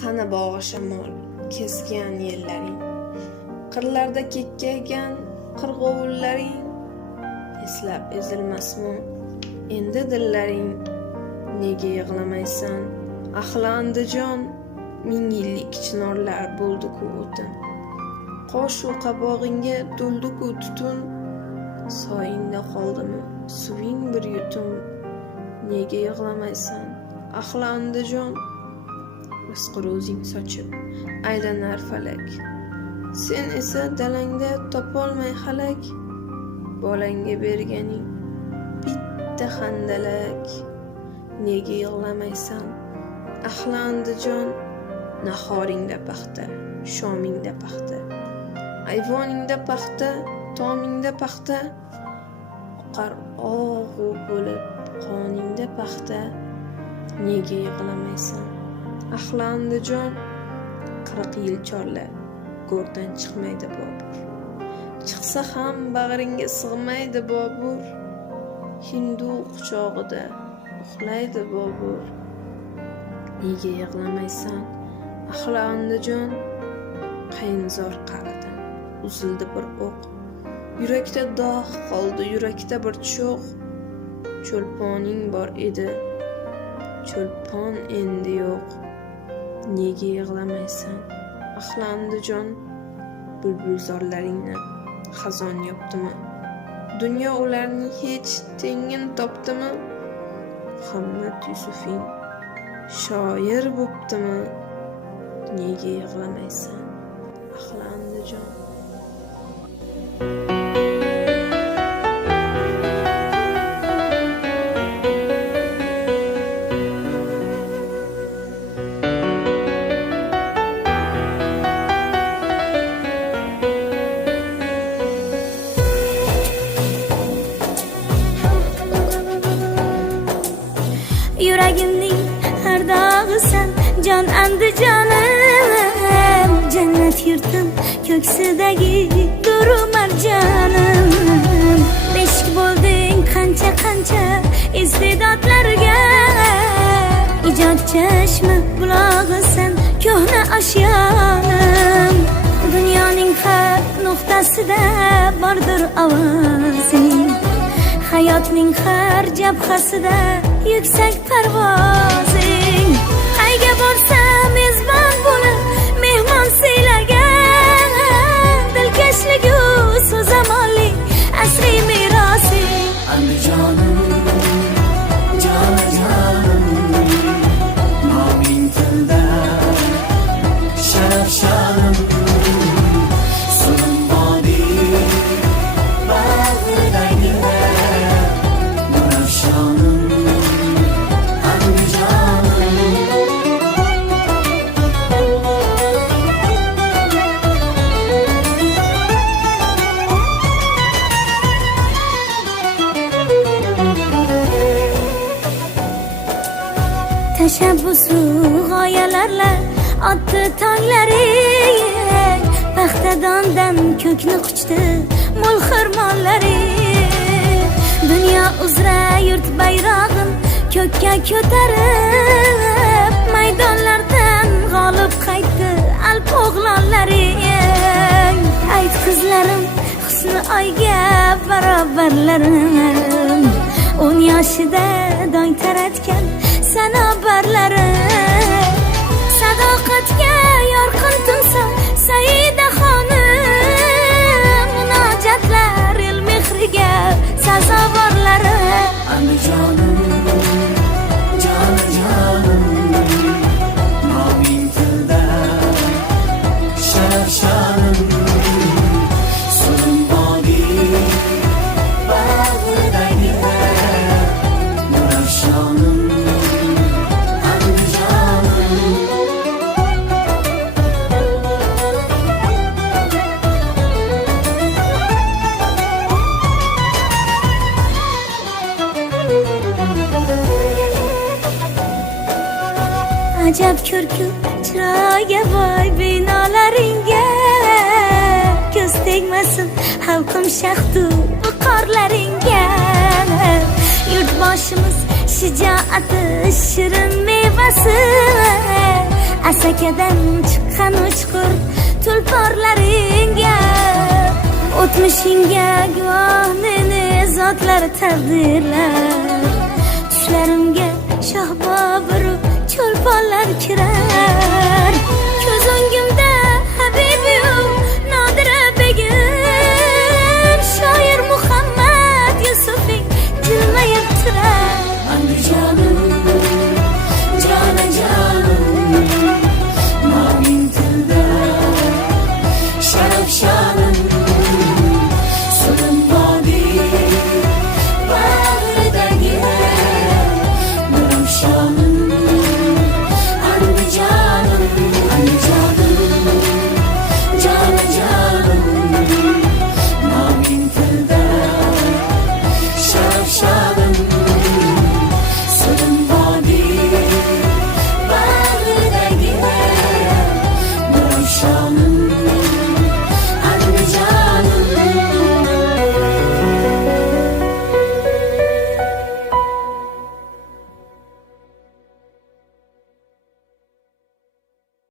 Qani bog'i shamol kesgan yellaring, qirlarda kekkaygan qirg'ovullaring, eslab ezilmasmi endi dillaring? Nega yig'lamaysan ahli Andijon? 1000 yillik chinorlar bo'ldi-ku o'tin, qoshu qabog'ingga to'ldi-ku tutun, soyingda qoldimi suving bir yutum? Nega yig'lamaysan ahli Andijon? O'sqir o'zing sochib aylanar falak, sen esa dalangda topolmay halak, bolangga berganing bitta handalak. Nega yig'lamaysan ahli Andijon? Nahoringda paxta, shomingda paxta, ayvoningda paxta, tomingda paxta, oqar og'u bo'lib qoningda paxta. Nega yig'lamaysan ahli Andijon? 40 yil chorlab go'rdan chiqmaydi Bobur, chiqsa ham bag'ringga sig'maydi Bobur, hindu quchog'ida uxlaydi Bobur. Nega yig'lamaysan ahli Andijon? Qaynzor qaridan uzildi bir o'q, yurakda dog' qoldi, yurakda bir cho'g'. Cho'lponing bor edi, cho'lpon endi yo'q. Nega yig'lamaysan ahli Andijon? Bulbulzorlaringni xazon yopdimi? Dunyo ularning hech tengin topdimi? Muhammad Yusufing shoir bo'ptimi? Nega yig'lamaysan ahli Andijon? Yuragimning har dog'isan jon Andijonim, jannat yurtim ko'ksidagi duru marjonim. Beshik bo'lding qancha iste'dodlarga, ijod chashma bulog'isan ko'hna oshyonim. Dunyoning har nuqtasida bordir ovozing, hayotning har jabhasida yuksak parvozing. Qayga borsam mezbon bo'lib mehmon siylagan, dilkashligu so'zamonlik asriy merosing. Andijonim, jonajonim, noming tilda sharaf shonim, so'lim bodiy bag'ridagi nurafshonim. Tashabbusu g'oyalarla otdi tonglaring, paxtadondan ko'kni quchdi mo'l xirmonlaring. Dunyo uzra yurt bayrog'in ko'kka ko'tarib, maydonlardan g'olib qaytdi alp o'g'lonlaring. Ayt qizlarim husni oyga barobarlarim, 10 yoshida dong taratgan sanobarlarim. Sadoqatga yorqin timson Saida xonim, munojatlar el mehriga sazovorlarim. Andijonim, jonajonim, noming tilda sharaf shonim, so'lim bodiy bag'ridagi nurafshonim. Ajab ko'rku chiroyga boy binolaringga, ko'z tegmasin xalqim shahdu viqorlaringga. Yurtboshimiz shijoati shirin mevasi, asakadan chiqqan uchqur tulporlaringga o'tmishingga guvoh meni zotlar taqdirlar tushlarimga shoh bobur cho'lponlar kirar